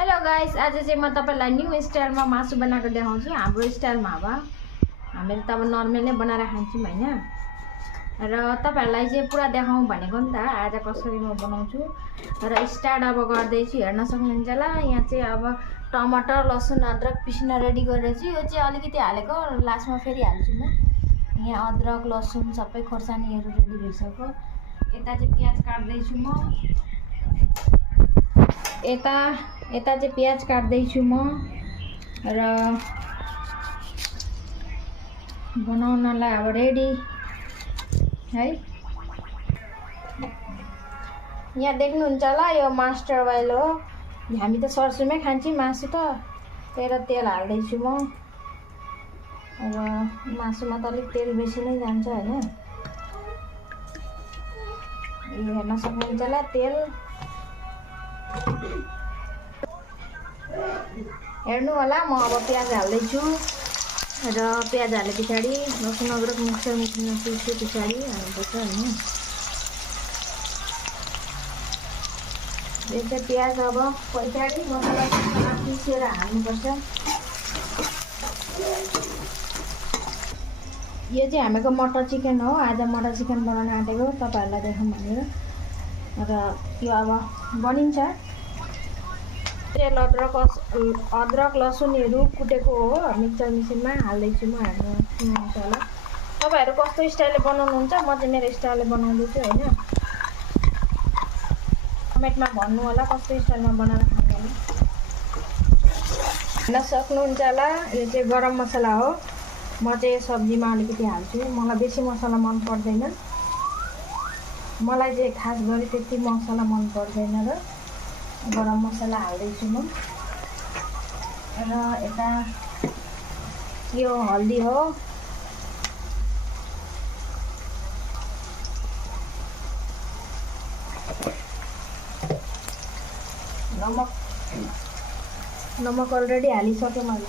Hello guys, आज चाहिँ म तपाईलाई न्यू स्टाइलमा मासु बनाएको देखाउँछु। हाम्रो स्टाइलमा अब हामीले त अब नर्मलै बनाएर खान्छौँ हैन, र तपाईहरुलाई चाहिँ पुरा देखाउँ भनेको नि त आज कसरी म बनाउँछु। र स्टार्ट अब गर्दै छु, हेर्न सक्नुहुन्छ ल। यहाँ चाहिँ अब टमाटर लसुन अदरक पिस्न रेडी गरेर चाहिँ यो चाहिँ अलिकति हालेको, लास्टमा फेरि हाल्छु म। यहाँ अदरक लसुन सबै खोर्सानीहरु रेडी भइसक्यो। यता चाहिँ प्याज काट्दै छु म। यता चाहिँ प्याज काट्दै छु म र बनाउनलाई अब रेडी है। यहाँ देख्नुहुन्छ ल, यो मास्टर ऑयल हो। हामी त सरसुमै खान्छौँ मासु त, त्यही तेल हाल्दै छु म। र मासुमा त अलिक तेल बेसी नै जान्छ हैन। यो हेर्न सक्नुहुन्छ ल तेल। हेर्नु होला, म अब प्याज हाल्दै छु र प्याज हाले पछाडि लसुन अदरक मिक्सर मिक्सिनमा पिसे पछाडि हाल्नुपर्छ हैन। यो चाहिँ प्याज अब पछाडि मसला पिसेर हाल्नुपर्छ। यो चाहिँ हामीको मटर चिकन हो। आज मटर चिकन बनाउन आँटेको तपाईहरुलाई देखाउँ भनेर। र यो अब बनिन्छ। तेल अदरक लसुनहरु कुटेको हो, मिक्सर मेसिनमा हाल्दै छु म। हेर्नुहुन्छ होला तपाईहरु कस्तो स्टाइलले बनाउनुहुन्छ, म चाहिँ मेरो स्टाइलले बनाउँदै छु हैन। कमेन्टमा भन्नु होला कस्तो स्टाइलमा बनाएर खानुहुन्छ। हेर्न सक्नुहुन्छ होला, यो चाहिँ गरम मसला हो। म चाहिँ सब्जीमा अलिकति हाल्छु, मलाई बेसी मसला मन पर्दैन। मलाई चाहिँ खास गरी त्यति मसला मन पर्दैन र गरम मसला हाल्दै छु म। र यता यो हल्दी हो। नमक अलरेडी हालिसकेँ मैले।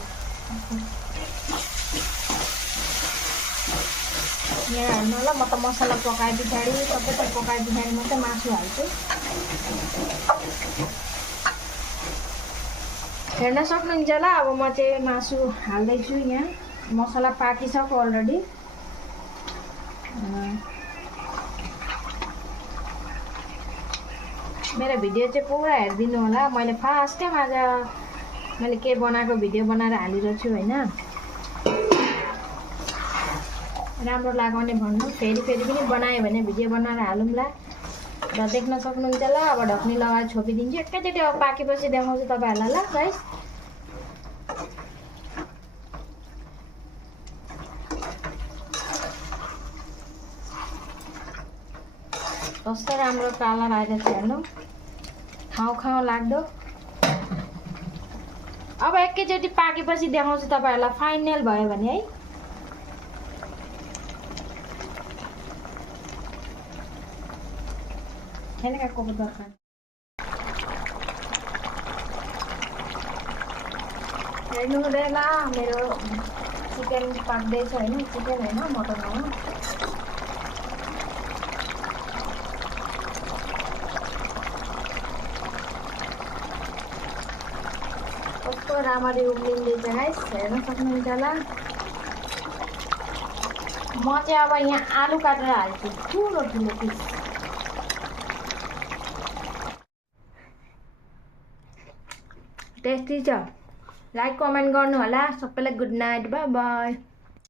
यहाँ हेर्नु होला, म त मसला पकाए पछाडि सबै थोक पकाए पछाडि मात्रै मासु हाल्छु। हेर्न सक्नुहुन्छ ल, अब म चाहिँ मासु हाल्दै छु। यहाँ मसला पाकिसक्यो अलरेडी। मेरो भिडियो चाहिँ पुरा हेरिदिनु होला। मैले फर्स्ट टाइम आज मैले के बनाएको भिडियो बनाएर हालिरहेको छु हैन। राम्रो लाग्यो भने भन्नु, फेरि पनि बनायो भने भिडियो बनाएर हालौँला। र देख्न सक्नुहुन्छ ल, अब ढक्नी लगाएर छोपिदिन्छु। एकैचोटि अब पाकेपछि देखाउँछु तपाईहरुलाई ल गाइस। कस्तो राम्रो कलर आइरहेछ हेर्नु, खाउँ लाग्दो। अब एकैचोटि पाकेपछि देखाउँछु तपाईहरुलाई फाइनल भयो भने है। को दरकार हेर्नु हुँदैन, मेरो चिकन पाक्दैछ हैन। चिकन हैन, मटन हो। कस्तो राम्ररी उम्लिँदैछ गाइस, हेर्न सक्नुहुन्छ होला। म चाहिँ अब यहाँ आलु काटेर हाल्छु, ठुलो पिस। टेस्टी छ। लाइक कमेन्ट गर्नु होला। सबैलाई गुड नाइट, बाइ बाइ।